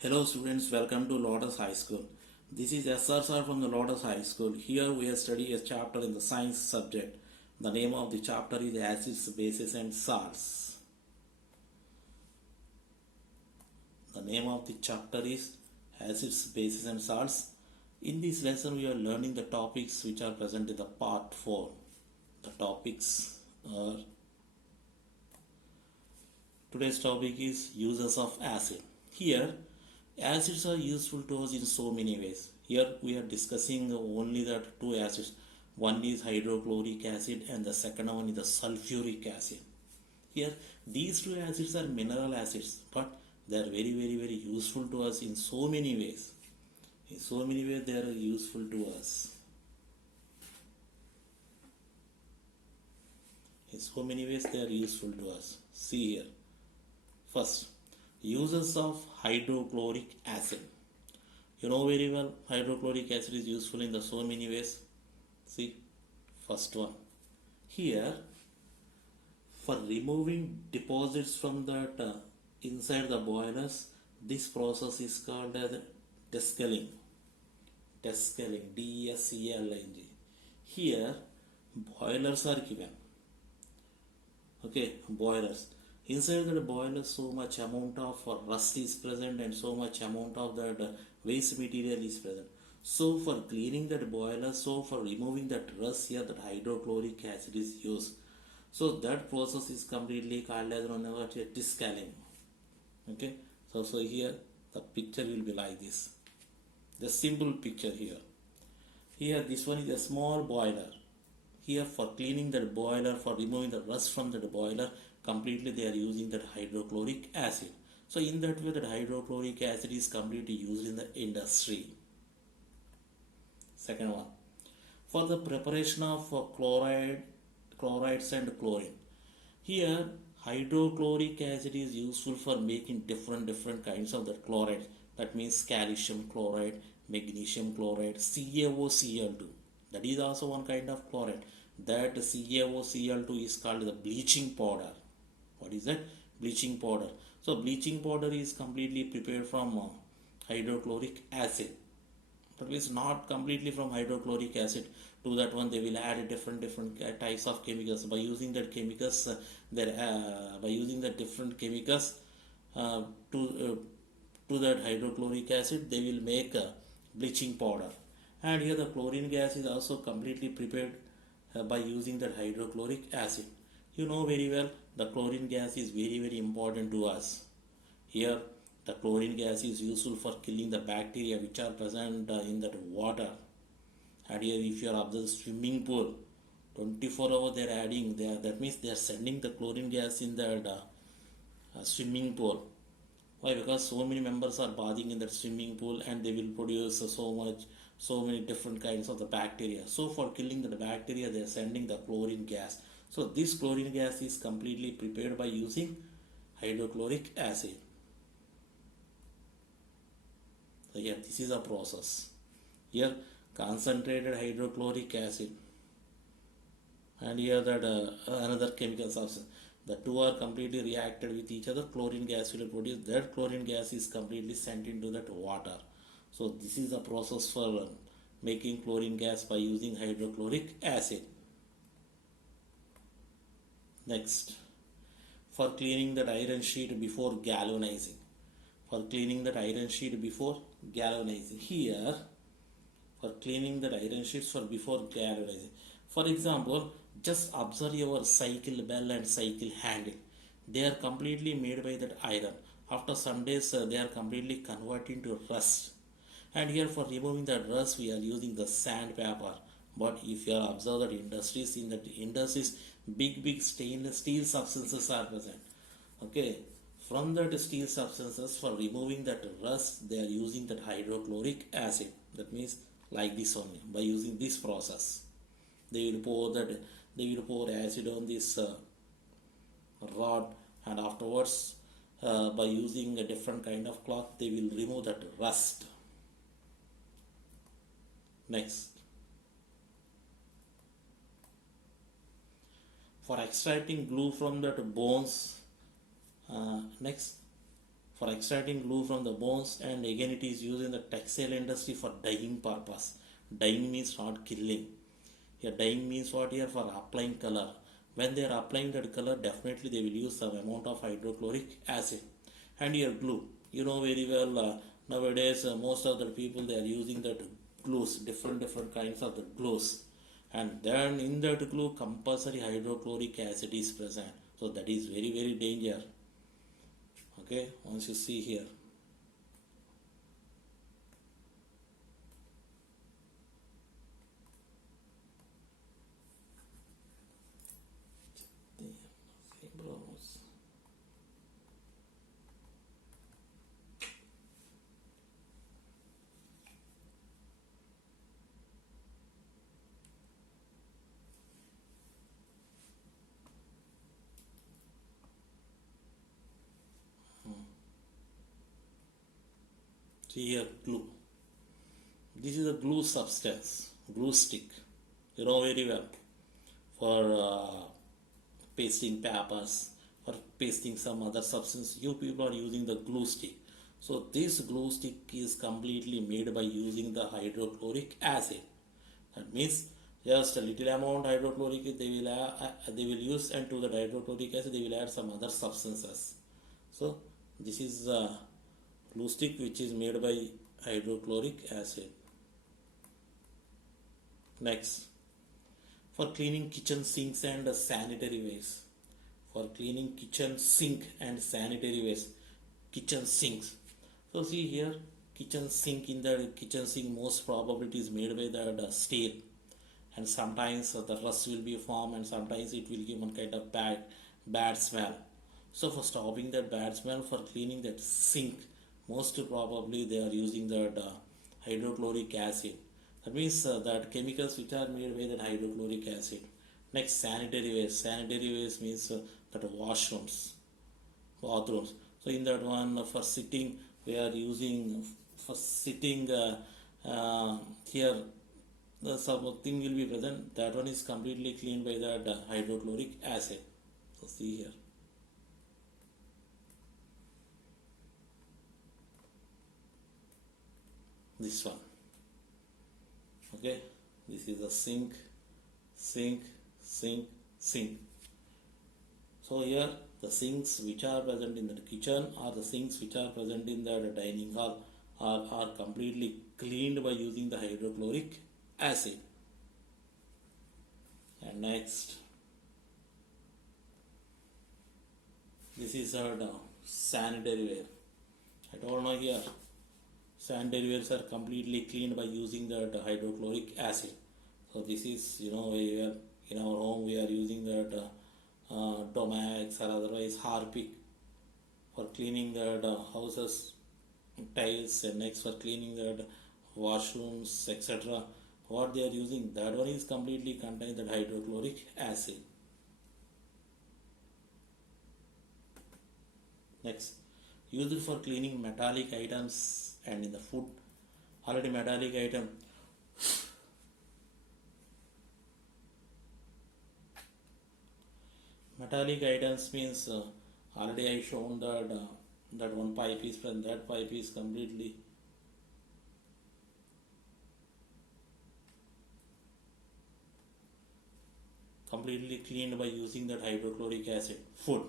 Hello students, welcome to Lotus High School. This is SR sir from the Lotus High School. Here we are studying a chapter in the science subject. The name of the chapter is Acids, Bases and Salts. The name of the chapter is Acids, Bases and Salts. In this lesson we are learning the topics which are present in the part 4. The topics are today's topic is uses of acid. Here acids are useful to us in so many ways. Here we are discussing only the two acids. One is hydrochloric acid and the second one is the sulfuric acid. Here these two acids are mineral acids, but they are very useful to us in so many ways. In so many ways they are useful to us. In so many ways they are useful to us. See here. First, uses of hydrochloric acid. You know very well hydrochloric acid is useful in the so many ways. See, first one. Here, for removing deposits from that inside the boilers, this process is called as descaling. Descaling, D-E-S-C-A-L-I-N-G. Here, boilers are given. Okay, boilers. Inside the boiler so much amount of rust is present and so much amount of that waste material is present. So for cleaning that boiler, so for removing that rust here, that hydrochloric acid is used. So that process is completely called as descaling. Okay, so here the picture will be like this. The simple picture here. Here this one is a small boiler. Here for cleaning that boiler, for removing the rust from that boiler, completely they are using that hydrochloric acid. So in that way that hydrochloric acid is completely used in the industry. Second one, for the preparation of chlorides and chlorine. Here hydrochloric acid is useful for making different kinds of the chlorides. That means calcium chloride, magnesium chloride, CaOCl2. That is also one kind of chloride. That CaOCl2 is called the bleaching powder. What is that? Bleaching powder. So bleaching powder is completely prepared from hydrochloric acid. But it's not completely from hydrochloric acid. To that one they will add different types of chemicals. By using that chemicals, by using the different chemicals uh, to uh, to that hydrochloric acid, they will make bleaching powder. And here the chlorine gas is also completely prepared by using that hydrochloric acid. You know very well the chlorine gas is very important to us. Here the chlorine gas is useful for killing the bacteria which are present in that water. And here if you are observing swimming pool, 24 hours they are adding there, that means they are sending the chlorine gas in that swimming pool. Why? Because so many members are bathing in that swimming pool and they will produce so many different kinds of the bacteria. So for killing the bacteria, they are sending the chlorine gas. So this chlorine gas is completely prepared by using hydrochloric acid. So here, this is a process. Here, concentrated hydrochloric acid, and here that another chemical substance. The two are completely reacted with each other. Chlorine gas will produce. That chlorine gas is completely sent into that water. So this is the process for making chlorine gas by using hydrochloric acid. Next, for cleaning that iron sheet before galvanizing. For cleaning that iron sheet before galvanizing. Here, for cleaning that iron sheets for before galvanizing. For example, just observe your cycle bell and cycle handle. They are completely made by that iron. After some days, they are completely converted to rust. And here for removing the rust, we are using the sandpaper. But if you are observe that in that industries, big stainless steel substances are present. Okay, from that steel substances for removing that rust, they are using that hydrochloric acid. That means like this only. By using this process, they will pour acid on this rod, and afterwards by using a different kind of cloth they will remove that rust. Next, for extracting glue from that bones. Next, for extracting glue from the bones, and again it is used in the textile industry for dyeing purpose. Dyeing means not killing. Here dyeing means what? Here for applying color. When they are applying that color, definitely they will use some amount of hydrochloric acid. And here glue. You know very well, nowadays most of the people they are using that glues, different kinds of the glues. And then in that glue compulsory hydrochloric acid is present. So that is very danger. Okay, once you see here. See here, glue. This is a glue substance, glue stick. You know very well. For pasting papers, for pasting some other substance, you people are using the glue stick. So this glue stick is completely made by using the hydrochloric acid. That means just a little amount hydrochloric they will use, and to the hydrochloric acid they will add some other substances. So this is glue stick which is made by hydrochloric acid. Next, for cleaning kitchen sinks and sanitary waste. For cleaning kitchen sink and sanitary waste, kitchen sinks. So see here, kitchen sink, in the kitchen sink most probably it is made by the steel, and sometimes the rust will be formed, and sometimes it will give one kind of bad smell. So for stopping that bad smell, for cleaning that sink, most probably they are using that hydrochloric acid. That means that chemicals which are made by that hydrochloric acid. Next, sanitary waste. Sanitary waste means that washrooms, bathrooms. So in that one, for sitting, we are using for sitting here. Something will be present. That one is completely cleaned by that hydrochloric acid. So see here. This one. Okay, this is a sink, sink, sink, sink. So here the sinks which are present in the kitchen or the sinks which are present in the dining hall are completely cleaned by using the hydrochloric acid. And next, this is our sanitary ware. I don't know here. Sanitary wares are completely cleaned by using the hydrochloric acid. So this is, you know, we are in our home we are using that Domex or otherwise Harpic for cleaning the houses tiles, and next for cleaning the washrooms, etc. What they are using, that one is completely contains that hydrochloric acid. Next, used for cleaning metallic items and in the food. Already metallic item. Metallic items means already I shown that that one pipe is present. That pipe is completely cleaned by using that hydrochloric acid. Food.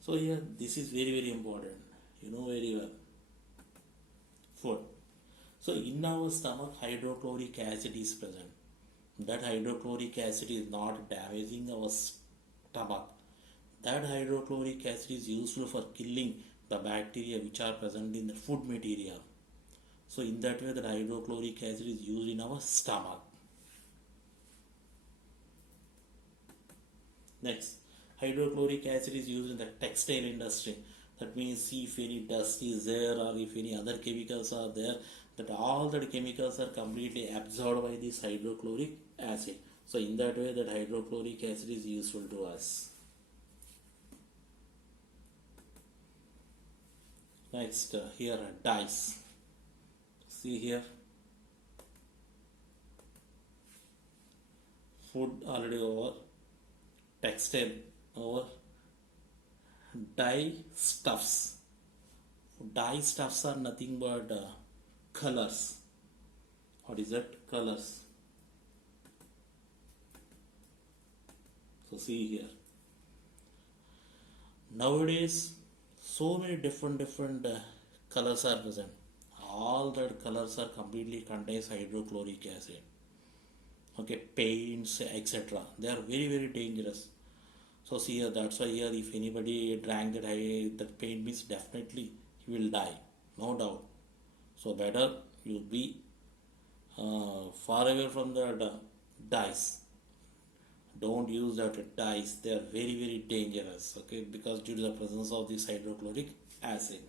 So here this is very important. You know very well. Food. So in our stomach hydrochloric acid is present. That hydrochloric acid is not damaging our stomach. That hydrochloric acid is useful for killing the bacteria which are present in the food material. So in that way, that hydrochloric acid is used in our stomach. Next, hydrochloric acid is used in the textile industry. That means if any dust is there or if any other chemicals are there, that all the chemicals are completely absorbed by this hydrochloric acid. So in that way, that hydrochloric acid is useful to us. Next, here dyes. See here, food already over, textile over, dye stuffs. Dye stuffs are nothing but colors. What is that? Colors. So see here. Nowadays, so many different colors are present. All that colors are completely contains hydrochloric acid. Okay, paints, etc. They are very dangerous. So see here, that's why here if anybody drank that paint means definitely he will die, no doubt. So better you be far away from the dyes. Don't use that dyes. They are very dangerous. Okay, because due to the presence of this hydrochloric acid.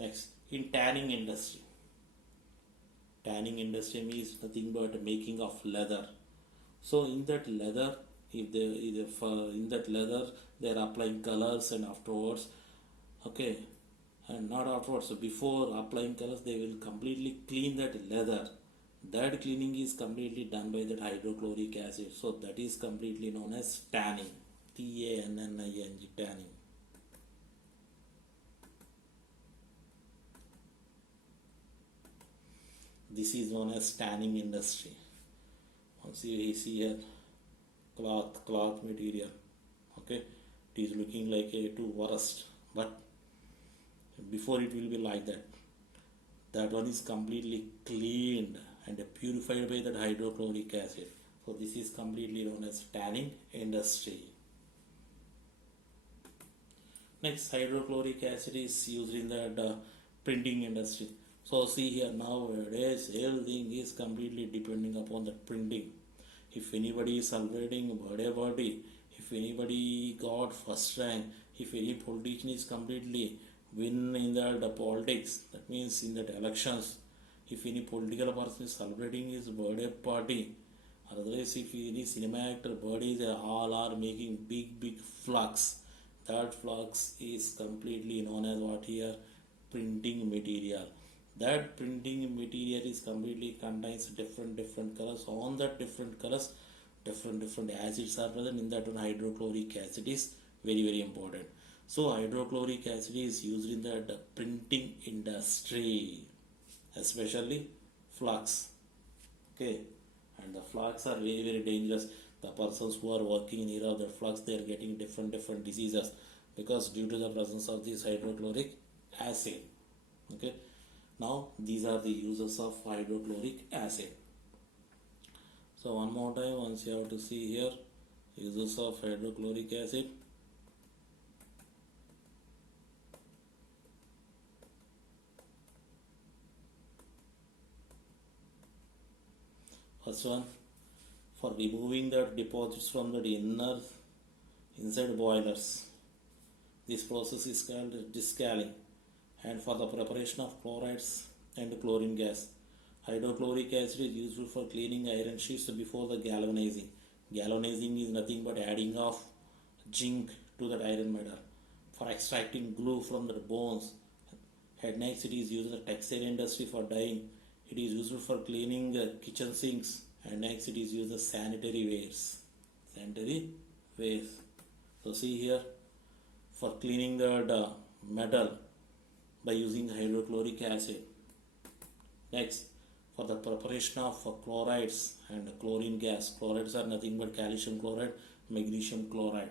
Next, in tanning industry. Tanning industry means nothing but making of leather. So in that leather, if in that leather they are applying colors and afterwards, okay, and not afterwards. So before applying colors, they will completely clean that leather. That cleaning is completely done by that hydrochloric acid. So that is completely known as tanning. Tanning. Tanning. This is known as tanning industry. Once you see here, cloth material. Okay, it is looking like a too worst, but before it will be like that. That one is completely cleaned and purified by that hydrochloric acid. So this is completely known as tanning industry. Next, hydrochloric acid is used in the printing industry. So see here, nowadays everything is completely depending upon the printing. If anybody is celebrating birthday, if anybody got first rank, if any politician is completely win in the politics, that means in the elections, if any political person is celebrating his birthday party, otherwise if any cinema actor birthday, they all are making big flux. That flux is completely known as what here? Printing material. That printing material is completely contains different colors. On that different colors, different acids are present. In that one, hydrochloric acid is very important. So hydrochloric acid is used in the printing industry, especially flux. Okay, and the flux are very dangerous. The persons who are working near of the flux, they are getting different diseases because due to the presence of this hydrochloric acid. Okay, now these are the uses of hydrochloric acid. So one more time, once you have to see here, uses of hydrochloric acid. First one, for removing the deposits from the inside boilers. This process is called descaling. And for the preparation of chlorides and chlorine gas, hydrochloric acid is useful for cleaning iron sheets before the galvanizing. Galvanizing is nothing but adding of zinc to that iron metal. For extracting glue from the bones, and next it is used in the textile industry for dyeing. It is useful for cleaning kitchen sinks, and next it is used as sanitary wares. Sanitary wares. So see here, for cleaning the metal by using hydrochloric acid. Next, for the preparation of chlorides and chlorine gas. Chlorides are nothing but calcium chloride, magnesium chloride.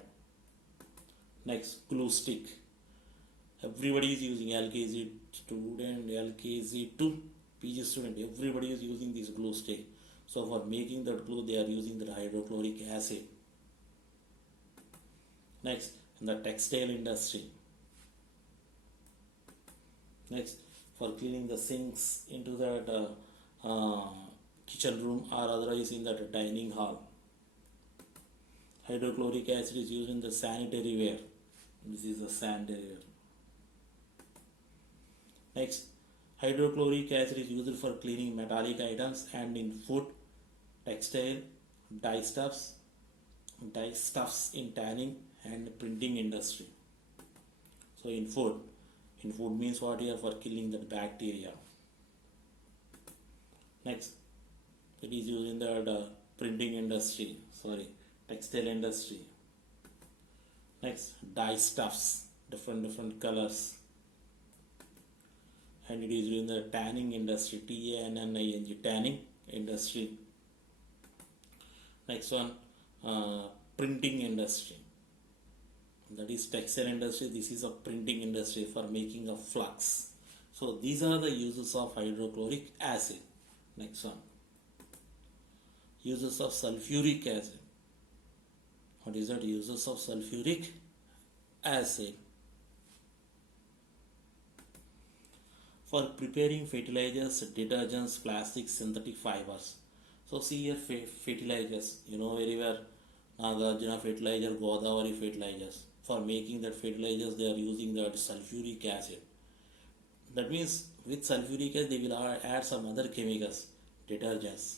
Next, glue stick. Everybody is using LKZ student, LKZ2, PG student. Everybody is using this glue stick. So for making that glue, they are using the hydrochloric acid. Next, in the textile industry. Next, for cleaning the sinks into that kitchen room or otherwise in that dining hall. Hydrochloric acid is used in the sanitary ware. This is the sanitary ware. Next, hydrochloric acid is used for cleaning metallic items and in food, textile, dye stuffs in tanning and printing industry. So in food means what here? For killing the bacteria. Next, It is used in the printing industry, sorry, textile industry. Next, dye stuffs, different colors, and it is used in the tanning industry, Tanning, tanning industry. Next one, printing industry, that is textile industry. This is a printing industry for making of flux. So these are the uses of hydrochloric acid. Next one, uses of sulfuric acid. What is that? Uses of sulfuric acid for preparing fertilizers, detergents, plastics, synthetic fibers. So see here, fertilizers, you know very well, Nagarjuna fertilizer, Godavari fertilizers. For making that fertilizers, they are using that sulfuric acid. That means with sulfuric acid, they will add some other chemicals, detergents.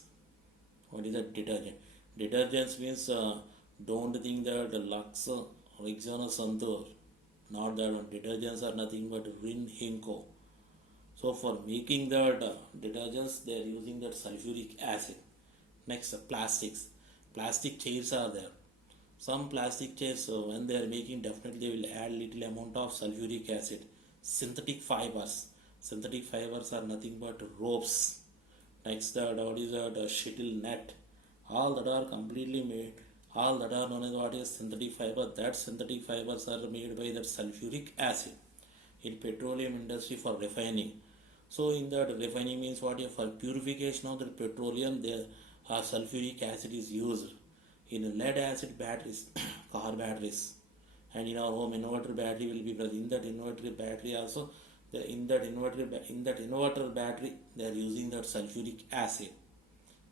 What is that detergent? Detergents means don't think that Lux, Rexona, Santur, not that one. Detergents are nothing but Rin, Hinko. So for making that detergents, they are using that sulfuric acid. Next, plastics. Plastic chairs are there. Some plastic chairs, when they are making, definitely they will add little amount of sulfuric acid. Synthetic fibers. Synthetic fibers are nothing but ropes. Next, what is that shuttle net. All that are completely made. All that are known as what is synthetic fiber. That synthetic fibers are made by that sulfuric acid in petroleum industry for refining. So in that refining means what? For purification of the petroleum, there sulfuric acid is used. In lead acid batteries, car batteries, and in our home inverter battery will be present. In that inverter battery also, in that inverter battery, they are using that sulfuric acid.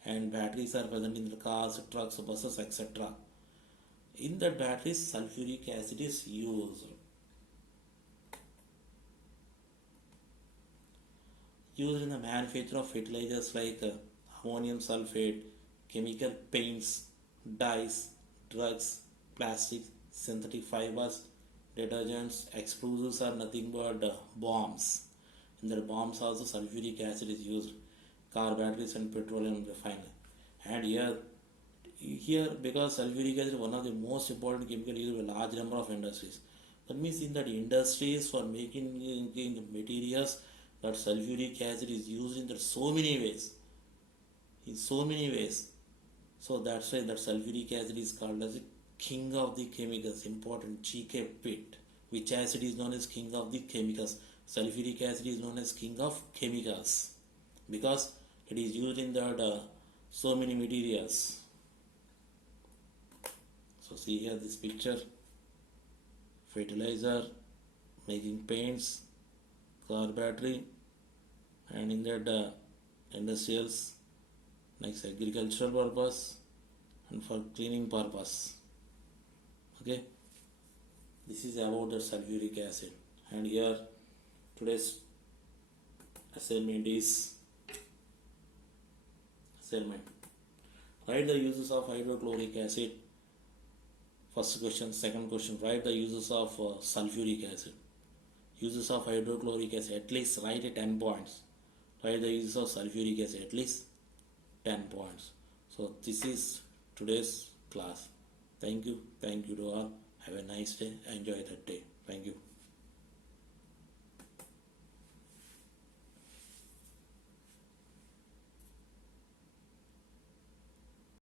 And batteries are present in the cars, trucks, buses, etc. In that batteries, sulfuric acid is used. Used in the manufacture of fertilizers like ammonium sulfate, chemical paints, dyes, drugs, plastics, synthetic fibers, detergents, explosives are nothing but bombs. In the bombs also sulfuric acid is used, car batteries and petroleum refinery. And here because sulfuric acid is one of the most important chemical used by a large number of industries. That means in that industries for making the materials, that sulfuric acid is used in so many ways. In so many ways. So that's why that sulfuric acid is called as the king of the chemicals. Important GK pit. Which acid is known as king of the chemicals? Sulfuric acid is known as king of chemicals because it is used in that so many materials. So see here this picture, fertilizer, making paints, car battery, and in that industrials, next agricultural purpose and for cleaning purpose. Okay, this is about the sulfuric acid. And here today's assignment is write the uses of hydrochloric acid. First question. Second question, write the uses of sulfuric acid. Uses of hydrochloric acid, at least write it 10 points. Write the uses of sulfuric acid, at least 10 points. So this is today's class. Thank you to all. Have a nice day. Enjoy that day. Thank you.